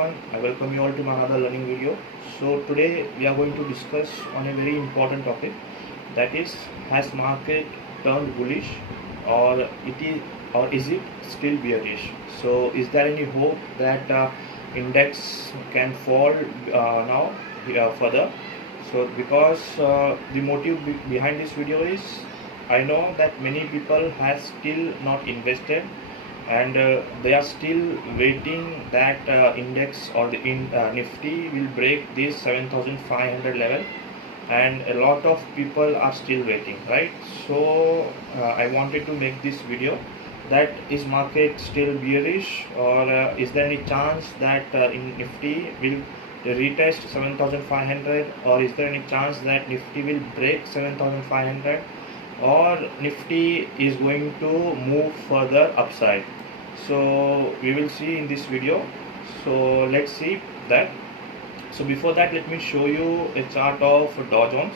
everyone, I welcome you all to my another learning video. So today we are going to discuss on a very important topic, that is, has market turned bullish or is it still bearish? So is there any hope that index can fall now further? So because the motive behind this video is, I know that many people have still not invested, and they are still waiting that index or the Nifty will break this 7500 level, and a lot of people are still waiting, right? So I wanted to make this video, that is market still bearish, or is there any chance that in Nifty will retest 7500, or is there any chance that Nifty will break 7500, or Nifty is going to move further upside? So we will see in this video. So let's see that. So before that, let me show you a chart of Dow Jones.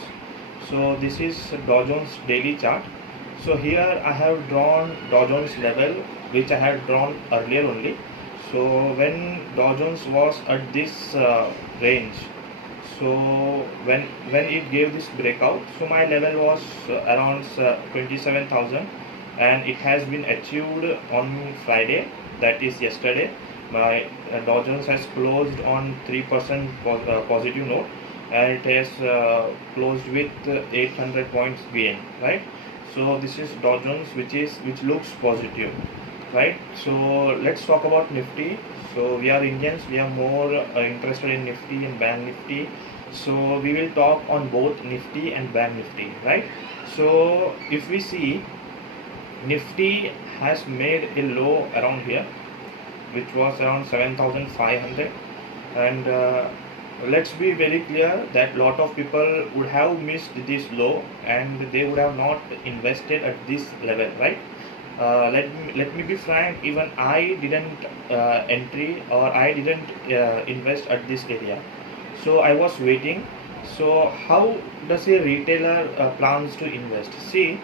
So this is Dow Jones daily chart. So here I have drawn Dow Jones level, which I had drawn earlier only. So when Dow Jones was at this range, so when it gave this breakout, so my level was around 27,000, and it has been achieved on Friday, that is yesterday. My Dow Jones has closed on 3% positive note, and it has closed with 800 points gain, right? So this is Dow Jones, which looks positive, right? So let's talk about Nifty. So we are Indians, we are more interested in Nifty and Bank Nifty. So we will talk on both Nifty and Bank Nifty, right? So if we see, Nifty has made a low around here, which was around 7500, and let's be very clear that lot of people would have missed this low, and they would have not invested at this level, right? Let me be frank, even I didn't entry, or I didn't invest at this area. So I was waiting. So how does a retailer plans to invest? See,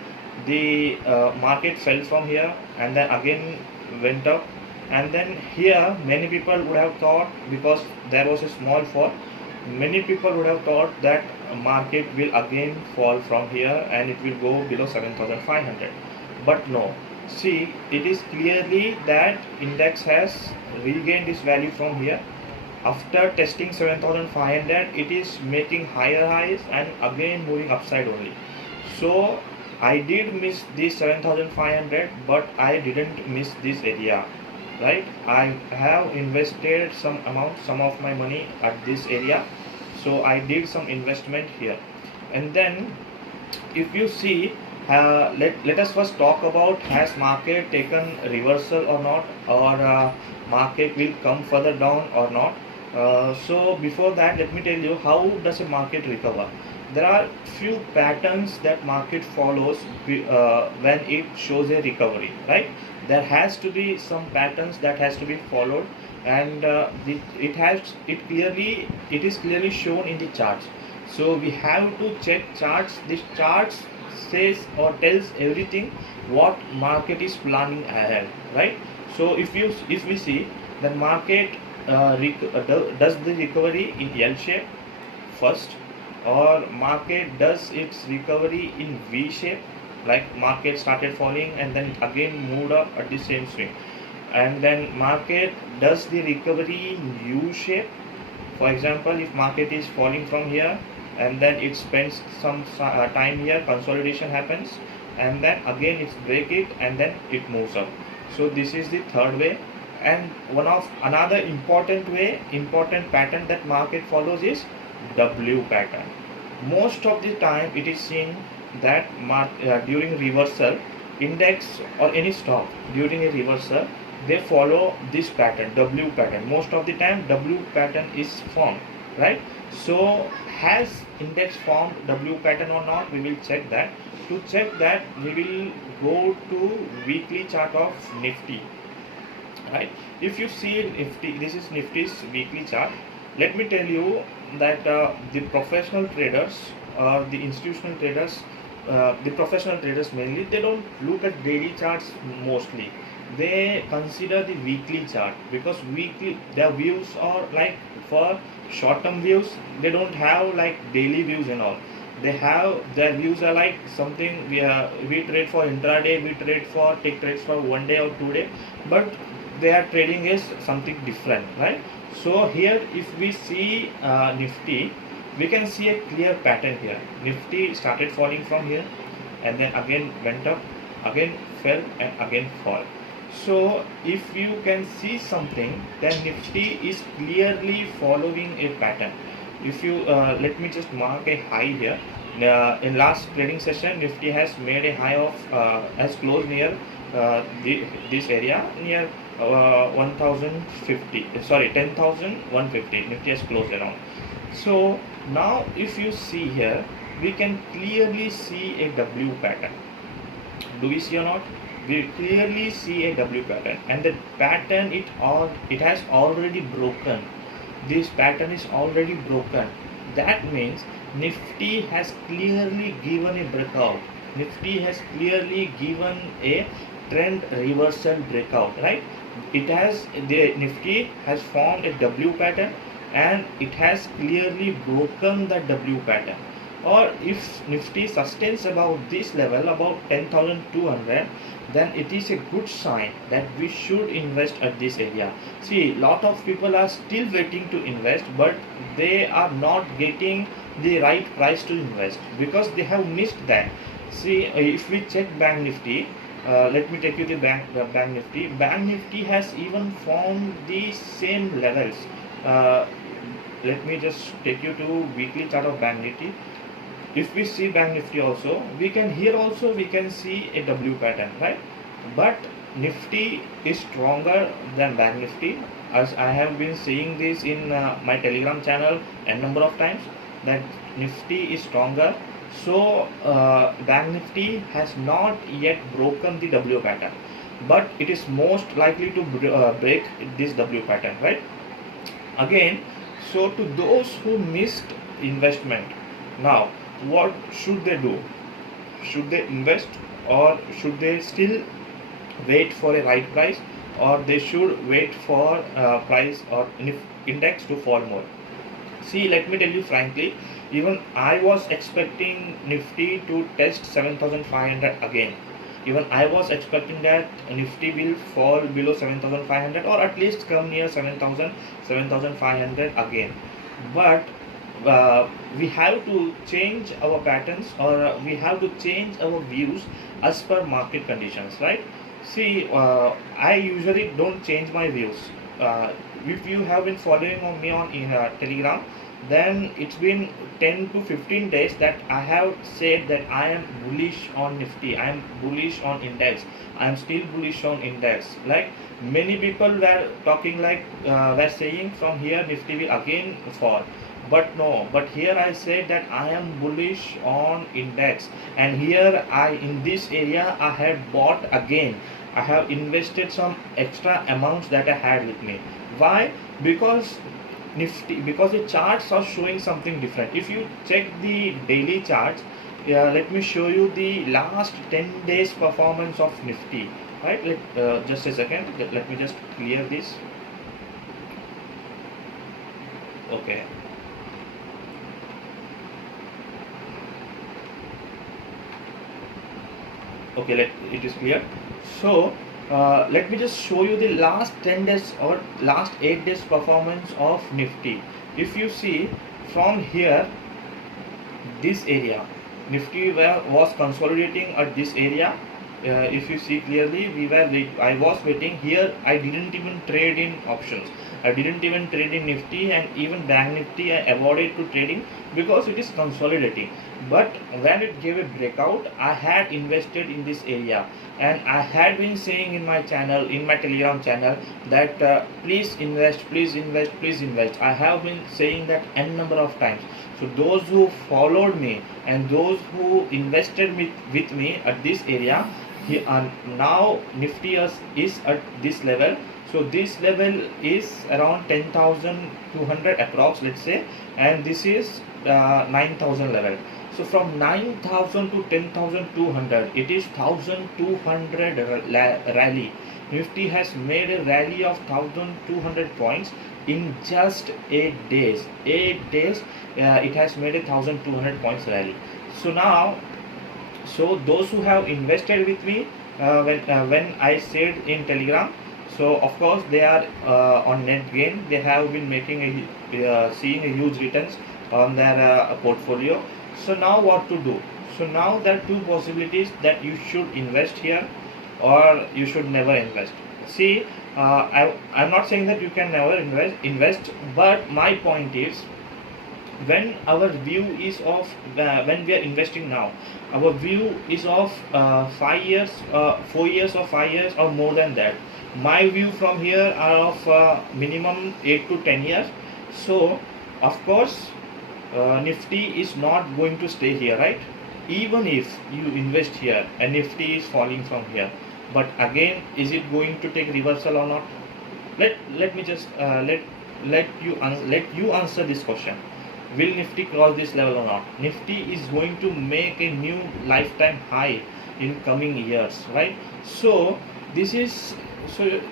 the market fell from here and then again went up, and then here many people would have thought, because there was a small fall, many people would have thought that market will again fall from here and it will go below 7500. But no, see, it is clearly that index has regained its value from here. After testing 7500, it is making higher highs and again moving upside only. So I did miss this 7500, but I didn't miss this area, right? I have invested some of my money at this area, so I did some investment here. And then if you see, let us first talk about, has market taken reversal or not, or market will come further down or not. So before that, let me tell you how does a market recover. There are few patterns that market follows when it shows a recovery, right? There has to be some patterns that has to be followed, and it is clearly shown in the charts. So we have to check charts. This charts says or tells everything what market is planning ahead, right? So if we see the market does the recovery in L shape first, or market does its recovery in V shape, like market started falling and then again moved up at the same swing, and then market does the recovery in U shape. For example, if market is falling from here and then it spends some time here, consolidation happens, and then again it's break it and then it moves up. So this is the third way. And another important pattern that market follows is W pattern. Most of the time it is seen that during reversal, index or any stock during a reversal, they follow this pattern, W pattern. Most of the time W pattern is formed, right? So has index formed W pattern or not, we will check that. To check that, we will go to weekly chart of Nifty, right? If you see Nifty, this is Nifty's weekly chart. Let me tell you that the professional traders, the institutional traders, the professional traders mainly, they don't look at daily charts mostly. they consider the weekly chart, because weekly their views are like for short term views. They don't have like daily views and all. They have their views are like something we trade for intraday, we trade for take trades for 1 day or 2 day, but their trading is something different, right? So here if we see Nifty, we can see a clear pattern here. Nifty started falling from here and then again went up, again fell and again fall. So if you can see something, then Nifty is clearly following a pattern. If you let me just mark a high here. In last trading session, Nifty has made a high of has closed near this area near 1050. Sorry, 10,150. Nifty has closed around. So now if you see here, we can clearly see a W pattern. Do we see or not? We clearly see a W pattern, and the pattern it has already broken. This pattern is already broken. That means Nifty has clearly given a breakout. Nifty has clearly given a trend reversal breakout, right? The Nifty has formed a W pattern and it has clearly broken the W pattern. Or if Nifty sustains about this level, about 10,200, then it is a good sign that we should invest at this area. See, lot of people are still waiting to invest, but they are not getting the right price to invest because they have missed that. See, if we check Bank Nifty, let me take you to Bank Nifty. Bank Nifty has even formed the same levels. Let me just take you to weekly chart of Bank Nifty. If we see Bank Nifty also, we can see a W pattern, right? But Nifty is stronger than Bank Nifty, as I have been saying this in my Telegram channel a number of times, that Nifty is stronger. So Bank Nifty has not yet broken the W pattern, but it is most likely to break this W pattern, right? Again, so to those who missed investment, now what should they do? Should they invest, or should they still wait for a right price, or they should wait for price or index to fall more? See, let me tell you frankly, even I was expecting Nifty to test 7,500 again. Even I was expecting that Nifty will fall below 7,500 or at least come near 7,000, 7,500 again. But we have to change our patterns, or we have to change our views as per market conditions, right? See, I usually don't change my views. If you have been following on me on in Telegram, then it's been 10 to 15 days that I have said that I am bullish on Nifty, I am bullish on index, I am still bullish on index. Like many people were talking like were saying from here Nifty will again fall, but no, but here I said that I am bullish on index, and here in this area I had bought again. I have invested some extra amounts that I had with me. Why? Because the charts are showing something different. If you check the daily charts, let me show you the last 10 days performance of Nifty, right? Just a second, let me just clear this. Okay, it is clear. So let me just show you the last 10 days or last 8 days performance of Nifty. If you see from here, this area, Nifty was consolidating at this area. If you see clearly, I was waiting here. I didn't even trade in options. I didn't even trade in Nifty, and even Bank Nifty I avoided to trading because it is consolidating. But when it gave a breakout, I had invested in this area, and I had been saying in my channel, in my Telegram channel, that please invest, please invest, please invest. I have been saying that n number of times. So those who followed me and those who invested with me at this area, now Nifty is at this level. So this level is around 10,200 approx, let's say, and this is 9,000 level. So from 9,000 to 10,200, it is 1,200 rally. Nifty has made a rally of 1,200 points in just 8 days. 8 days, it has made a 1,200 points rally. So now, so those who have invested with me when I said in Telegram, so of course they are on net gain. They have been making seeing a huge returns on their portfolio. So now what to do? So now there are two possibilities, that you should invest here or you should never invest. See, I'm not saying that you can never invest, but my point is, when our view is of when we are investing now, our view is of 5 years, 4 years or 5 years or more than that. My view from here are of minimum 8 to 10 years. So of course Nifty is not going to stay here, right? Even if you invest here and Nifty is falling from here, but again, is it going to take reversal or not? Let me just let you answer this question. Will Nifty cross this level or not? Nifty is going to make a new lifetime high in coming years, right? So this is,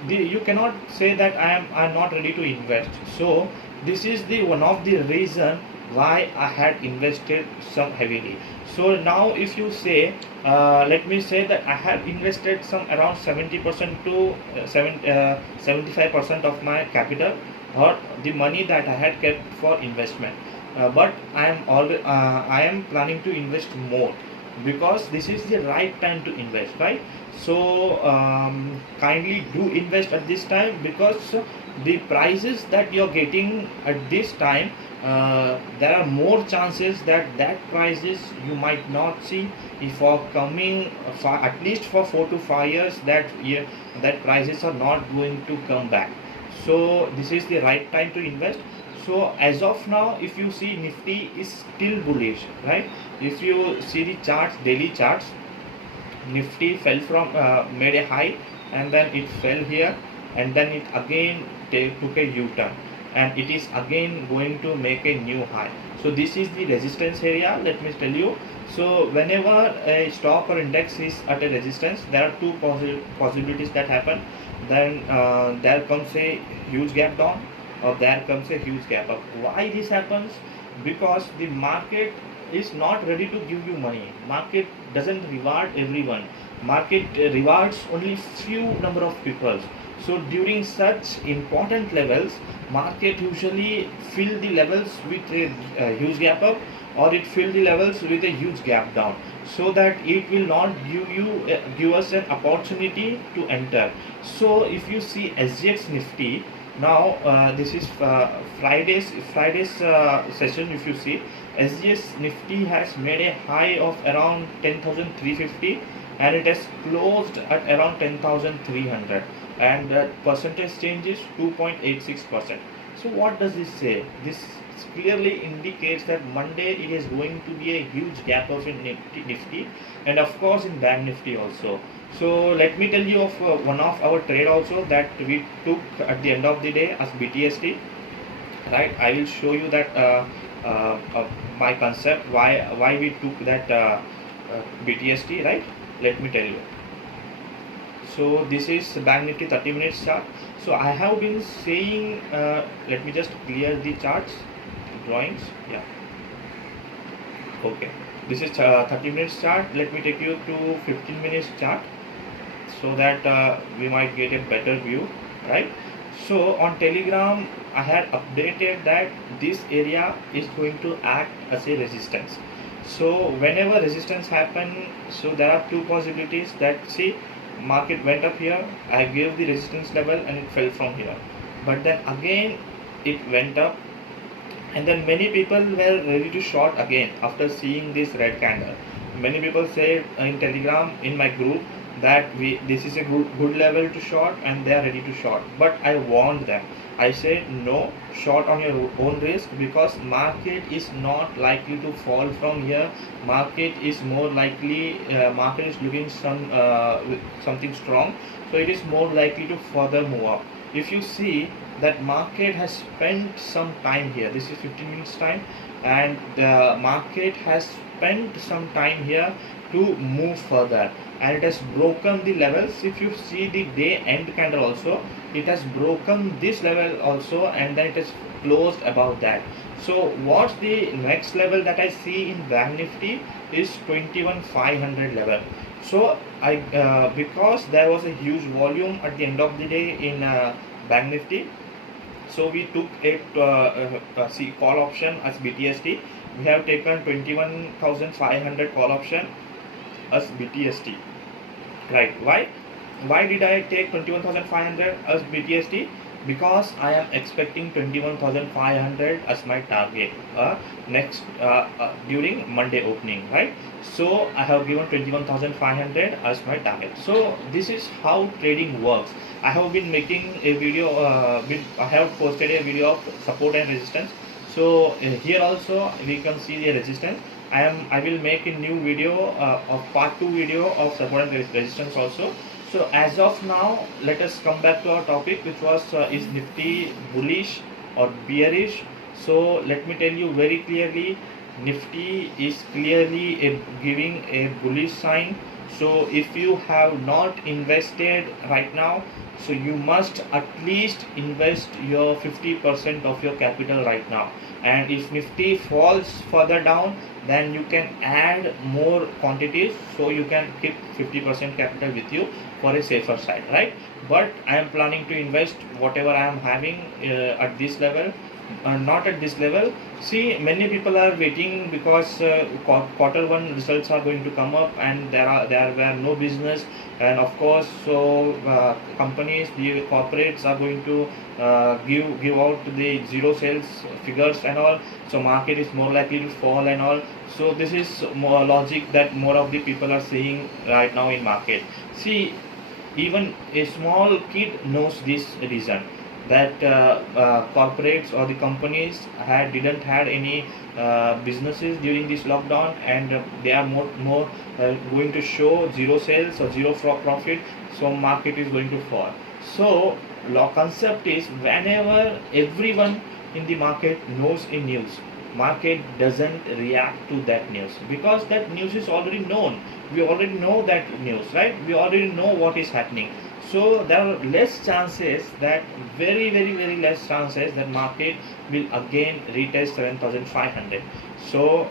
you cannot say that I'm not ready to invest. So this is the one of the reason why I had invested some heavily. So now if you say, let me say that I had invested some around 70% to 75% of my capital, or the money that I had kept for investment. But I am planning to invest more, because this is the right time to invest, right? So kindly do invest at this time, because the prices that you're getting at this time, there are more chances that prices you might not see if for coming at least for 4 to 5 years, that prices are not going to come back. So this is the right time to invest. So as of now, if you see, Nifty is still bullish, right? If you see the charts, daily charts, Nifty fell from made a high, and then it fell here, and then it again took a U-turn, and it is again going to make a new high. So this is the resistance area, let me tell you. So whenever a stock or index is at a resistance, there are two possibilities that happen. Then there comes a huge gap down, or there comes a huge gap up. Why this happens? Because the market is not ready to give you money. Market doesn't reward everyone. Market rewards only few number of people. So during such important levels, market usually fill the levels with a huge gap up, or it fill the levels with a huge gap down, so that it will not give us an opportunity to enter. So if you see SGX Nifty now, this is Friday's session. If you see, SGX Nifty has made a high of around 10,350, and it has closed at around 10,300, and the percentage change is 2.86%. So what does this say? This clearly indicates that Monday it is going to be a huge gap up in Nifty, and of course in Bank Nifty also. So let me tell you of one of our trade also that we took at the end of the day as BTST, right? I will show you that my concept, why we took that BTST, right? Let me tell you. So this is Bank Nifty 30 minutes chart. So I have been saying, let me just clear the charts, drawings. Yeah, okay, this is 30 minutes chart. Let me take you to 15 minutes chart, so that we might get a better view, right? So on Telegram I had updated that this area is going to act as a resistance. So whenever resistance happen, so there are two possibilities, that see, market went up here, I gave the resistance level and it fell from here, but then again it went up, and then many people were ready to short again after seeing this red candle. Many people said in Telegram, in my group, that this is a good level to short and they are ready to short, but I warned them. I said no, short on your own risk, because market is not likely to fall from here. Market is more likely, market is looking something strong, so it is more likely to further move up. If you see that market has spent some time here, this is 15 minutes time, and the market has spent some time here to move further, and it has broken the levels. If you see the day end candle also, it has broken this level also, and then it has closed above that. So what's the next level that I see in Bank Nifty is 21,500 level. So I because there was a huge volume at the end of the day in Bank Nifty, so we took a call option as BTST. We have taken 21,500 call option as BTST. Right? Why did I take 21,500 as BTST? Because I am expecting 21,500 as my target next during Monday opening, right? So I have given 21,500 as my target. So this is how trading works. I have been making a video, I have posted a video of support and resistance. So here also we can see the resistance. I will make a new video of part 2 video of support and resistance also. So as of now, let us come back to our topic, which was is Nifty bullish or bearish? So let me tell you very clearly, Nifty is clearly giving a bullish sign. So if you have not invested right now, so you must at least invest your 50% of your capital right now. And if Nifty falls further down, then you can add more quantities, so you can keep 50% capital with you for a safer side, right? But I am planning to invest whatever I am having at this level, not at this level. See, many people are waiting because quarter one results are going to come up, and there were no business, and of course, so companies, the corporates are going to give out the zero sales figures and all. So market is more likely to fall and all. So this is more logic that more of the people are seeing right now in market. See, even a small kid knows this reason, that corporates or the companies didn't had any businesses during this lockdown, and they are more going to show zero sales or zero profit, so market is going to fall. So law concept is, whenever everyone in the market knows a news, market doesn't react to that news, because that news is already known. We already know that news, right? We already know what is happening. So there are less chances that, very less chances that market will again retest 7,500. So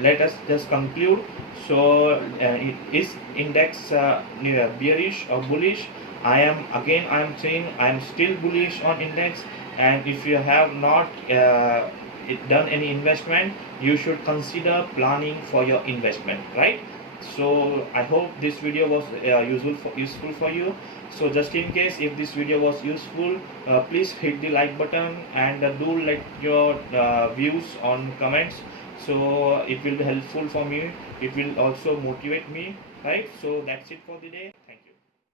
let us just conclude. So is index bearish or bullish? I am saying I am still bullish on index, and if you have not done any investment, you should consider planning for your investment, right? So I hope this video was useful for you. So just in case if this video was useful, please hit the like button, and do let your views on comments. So it will be helpful for me, it will also motivate me, right? So that's it for the day. Thank you.